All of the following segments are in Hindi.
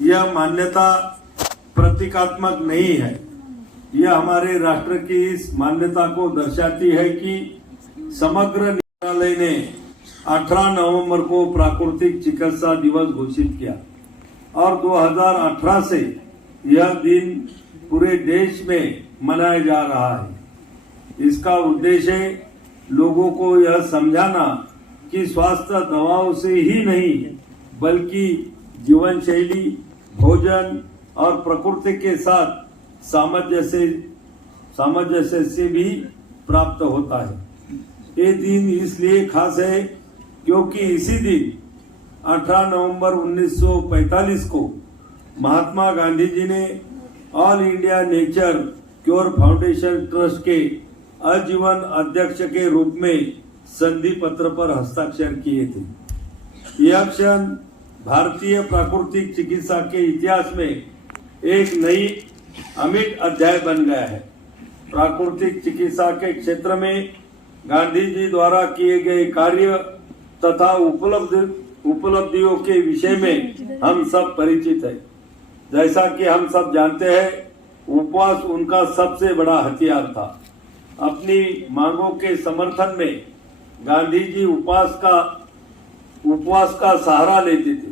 यह मान्यता प्रतीकात्मक नहीं है। यह हमारे राष्ट्र की इस मान्यता को दर्शाती है कि समग्र न्यायालय ने 18 नवंबर को प्राकृतिक चिकित्सा दिवस घोषित किया और 2018 से यह दिन पूरे देश में मनाया जा रहा है। इसका उद्देश्य लोगों को यह समझाना कि स्वास्थ्य दवाओं से ही नहीं बल्कि जीवन शैली, भोजन और प्रकृति के साथ सामंजस्य से भी प्राप्त होता है। ये दिन इसलिए खास है क्योंकि इसी दिन 18 नवंबर 1945 को महात्मा गांधी जी ने all India nature cure foundation trust के आजीवन अध्यक्ष के रूप में संधि पत्र पर हस्ताक्षर किए थे। यह क्षण भारतीय प्राकृतिक चिकित्सा के इतिहास में एक नई अमिट अध्याय बन गया है। प्राकृतिक चिकित्सा के क्षेत्र में गांधी जी द्वारा किए गए कार्य तथा उपलब्धियों के विषय में हम सब परिचित है। जैसा कि हम सब जानते हैं, उपवास उनका सबसे बड़ा हथियार था। अपनी मांगों के समर्थन में गांधी जी उपवास का सहारा लेते थे,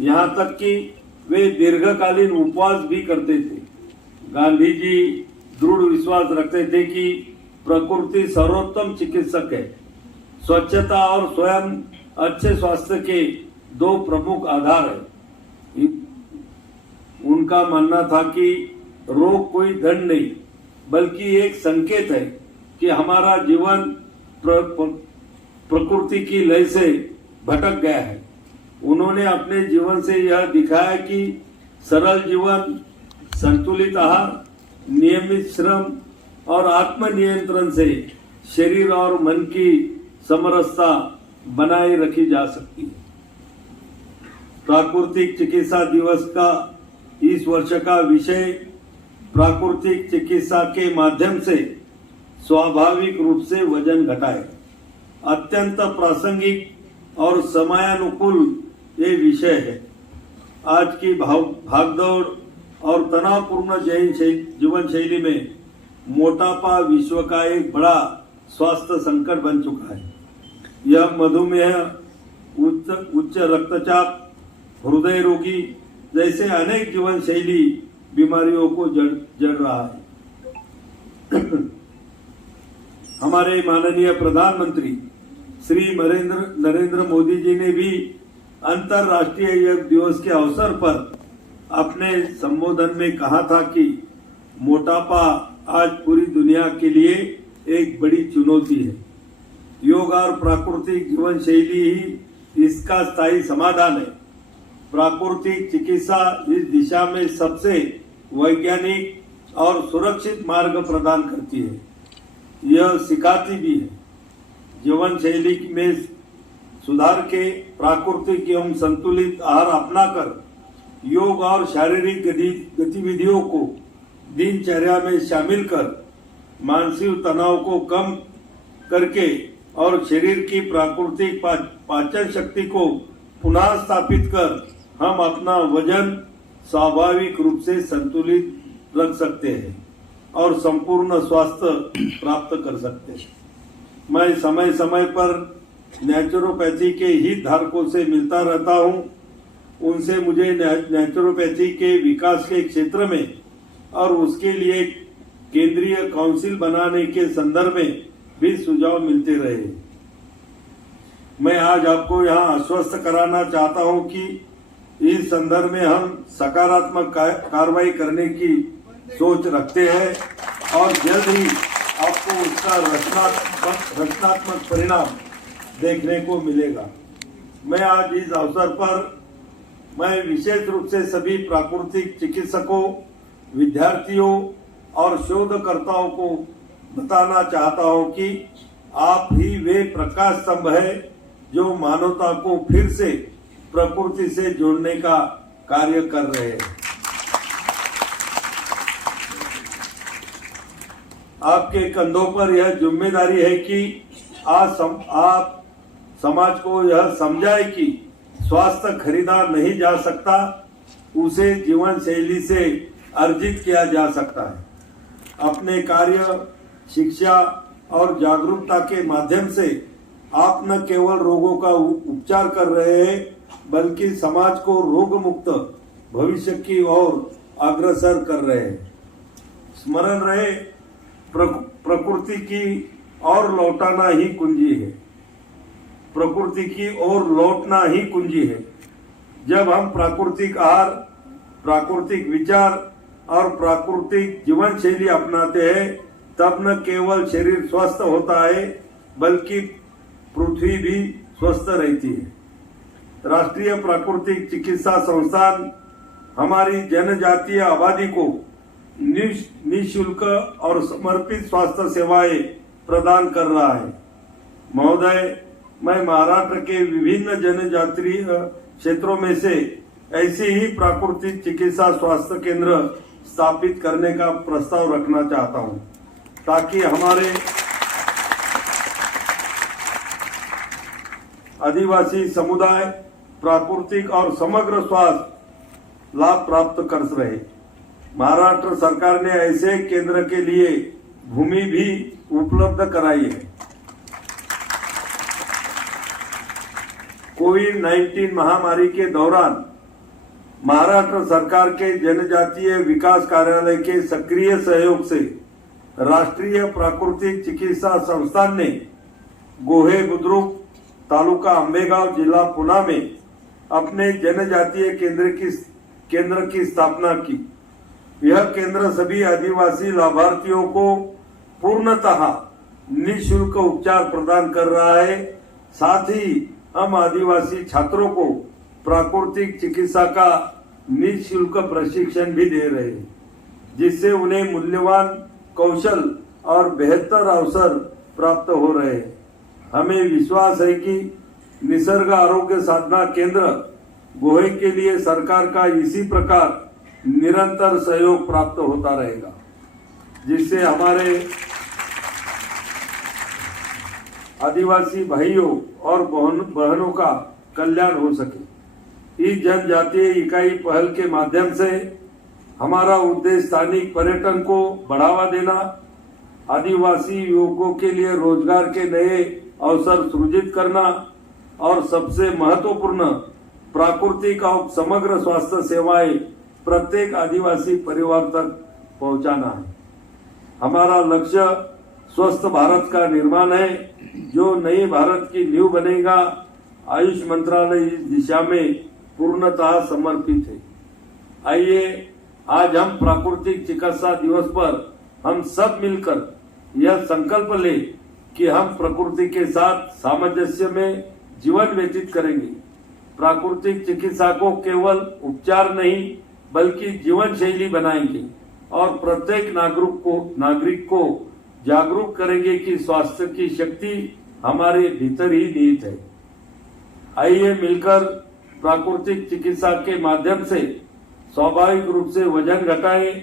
यहाँ तक कि वे दीर्घकालीन उपवास भी करते थे। गांधी जी दृढ़ विश्वास रखते थे कि प्रकृति सर्वोत्तम चिकित्सक है। स्वच्छता और स्वयं अच्छे स्वास्थ्य के दो प्रमुख आधार है। उनका मानना था कि रोग कोई दंड नहीं बल्कि एक संकेत है कि हमारा जीवन प्रकृति की लय से भटक गया है। उन्होंने अपने जीवन से यह दिखाया कि सरल जीवन, संतुलित आहार, नियमित श्रम और आत्मनियंत्रण से शरीर और मन की समरसता बनाए रखी जा सकती है। प्राकृतिक चिकित्सा दिवस का इस वर्ष का विषय प्राकृतिक चिकित्सा के माध्यम से स्वाभाविक रूप से वजन घटाए। अत्यंत प्रासंगिक और समयानुकूल ये विषय है। आज की भागदौड़ और तनावपूर्ण जीवन शैली में मोटापा विश्व का एक बड़ा स्वास्थ्य संकट बन चुका है। यह मधुमेह, उच्च रक्तचाप, हृदय रोगी जैसे अनेक जीवन शैली बीमारियों को जड़ रहा है। हमारे माननीय प्रधानमंत्री श्री नरेंद्र मोदी जी ने भी अंतर्राष्ट्रीय योग दिवस के अवसर पर अपने संबोधन में कहा था कि मोटापा आज पूरी दुनिया के लिए एक बड़ी चुनौती है। योग और प्राकृतिक जीवन शैली ही इसका स्थायी समाधान है। प्राकृतिक चिकित्सा इस दिशा में सबसे वैज्ञानिक और सुरक्षित मार्ग प्रदान करती है। यह सिखाती भी है। जीवन शैली में सुधार के प्राकृतिक एवं संतुलित आहार अपनाकर योग और शारीरिक गतिविधियों को दिनचर्या में शामिल कर मानसिक तनाव को कम करके और शरीर की प्राकृतिक पाचन शक्ति को पुनः स्थापित कर हम अपना वजन स्वाभाविक रूप से संतुलित रख सकते हैं और संपूर्ण स्वास्थ्य प्राप्त कर सकते हैं। मैं समय समय पर नेचुरोपैथी के हितधारकों से मिलता रहता हूं। उनसे मुझे नेचुरोपैथी के विकास के क्षेत्र में और उसके लिए केंद्रीय काउंसिल बनाने के संदर्भ में भी सुझाव मिलते रहे। मैं आज आपको यहाँ आश्वस्त कराना चाहता हूँ कि इस संदर्भ में हम सकारात्मक कार्रवाई करने की सोच रखते हैं और जल्द ही आपको उसका रचनात्मक परिणाम देखने को मिलेगा। मैं आज इस अवसर पर मैं विशेष रूप से सभी प्राकृतिक चिकित्सकों, विद्यार्थियों और शोधकर्ताओं को बताना चाहता हूं कि आप ही वे प्रकाश स्तंभ है जो मानवता को फिर से प्रकृति से जोड़ने का कार्य कर रहे हैं। आपके कंधों पर यह जिम्मेदारी है कि आप समाज को यह समझाए कि स्वास्थ्य खरीदा नहीं जा सकता, उसे जीवन शैली से अर्जित किया जा सकता है। अपने कार्य, शिक्षा और जागरूकता के माध्यम से आप न केवल रोगों का उपचार कर रहे हैं, बल्कि समाज को रोग मुक्त भविष्य की ओर अग्रसर कर रहे हैं। स्मरण रहे, प्रकृति की ओर लौटाना ही कुंजी है। प्रकृति की ओर लौटना ही कुंजी है। जब हम प्राकृतिक आहार, प्राकृतिक विचार और प्राकृतिक जीवन शैली अपनाते हैं, तब न केवल शरीर स्वस्थ होता है, बल्कि पृथ्वी भी स्वस्थ रहती है। राष्ट्रीय प्राकृतिक चिकित्सा संस्थान हमारी जनजातीय आबादी को निःशुल्क और समर्पित स्वास्थ्य सेवाएं प्रदान कर रहा है। महोदय, मैं महाराष्ट्र के विभिन्न जनजातीय क्षेत्रों में से ऐसे ही प्राकृतिक चिकित्सा स्वास्थ्य केंद्र स्थापित करने का प्रस्ताव रखना चाहता हूं, ताकि हमारे आदिवासी समुदाय प्राकृतिक और समग्र स्वास्थ्य लाभ प्राप्त कर रहे। महाराष्ट्र सरकार ने ऐसे केंद्र के लिए भूमि भी उपलब्ध कराई है। कोविड-19 महामारी के दौरान महाराष्ट्र सरकार के जनजातीय विकास कार्यालय के सक्रिय सहयोग से राष्ट्रीय प्राकृतिक चिकित्सा संस्थान ने गोहे बुद्रुक, तालुका अंबेगांव, जिला पुणे में अपने जनजातीय केंद्र की स्थापना की। यह केंद्र सभी आदिवासी लाभार्थियों को पूर्णतः निःशुल्क उपचार प्रदान कर रहा है। साथ ही हम आदिवासी छात्रों को प्राकृतिक चिकित्सा का निःशुल्क प्रशिक्षण भी दे रहे हैं, जिससे उन्हें मूल्यवान कौशल और बेहतर अवसर प्राप्त हो रहे हैं। हमें विश्वास है कि निसर्ग आरोग्य साधना केंद्र गोहे के लिए सरकार का इसी प्रकार निरंतर सहयोग प्राप्त होता रहेगा, जिससे हमारे आदिवासी भाइयों और बहनों का कल्याण हो सके। इस जनजातीय इकाई पहल के माध्यम से हमारा उद्देश्य स्थानिक पर्यटन को बढ़ावा देना, आदिवासी युवकों के लिए रोजगार के नए अवसर सृजित करना और सबसे महत्वपूर्ण प्राकृतिक और समग्र स्वास्थ्य सेवाएं प्रत्येक आदिवासी परिवार तक पहुंचाना है। हमारा लक्ष्य स्वस्थ भारत का निर्माण है, जो नई भारत की नींव बनेगा। आयुष मंत्रालय इस दिशा में पूर्णतः समर्पित है। आइए आज हम प्राकृतिक चिकित्सा दिवस पर हम सब मिलकर यह संकल्प ले कि हम प्रकृति के साथ सामंजस्य में जीवन व्यतीत करेंगे। प्राकृतिक चिकित्सा को केवल उपचार नहीं, बल्कि जीवन शैली बनाएंगे और प्रत्येक नागरिक को जागरूक करेंगे कि स्वास्थ्य की शक्ति हमारे भीतर ही निहित है। आइए मिलकर प्राकृतिक चिकित्सा के माध्यम से स्वाभाविक रूप से वजन घटाएं,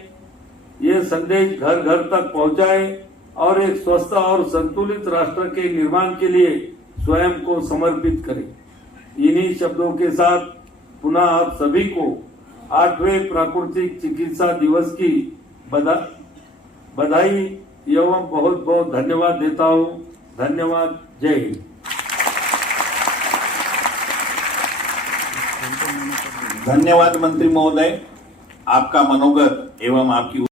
ये संदेश घर घर तक पहुंचाएं और एक स्वस्थ और संतुलित राष्ट्र के निर्माण के लिए स्वयं को समर्पित करें। इन्हीं शब्दों के साथ पुनः आप सभी को 8वें प्राकृतिक चिकित्सा दिवस की बधाई एवं बहुत बहुत धन्यवाद देता हूँ। धन्यवाद। जय हिंद। धन्यवाद मंत्री महोदय, आपका मनोगत एवं आपकी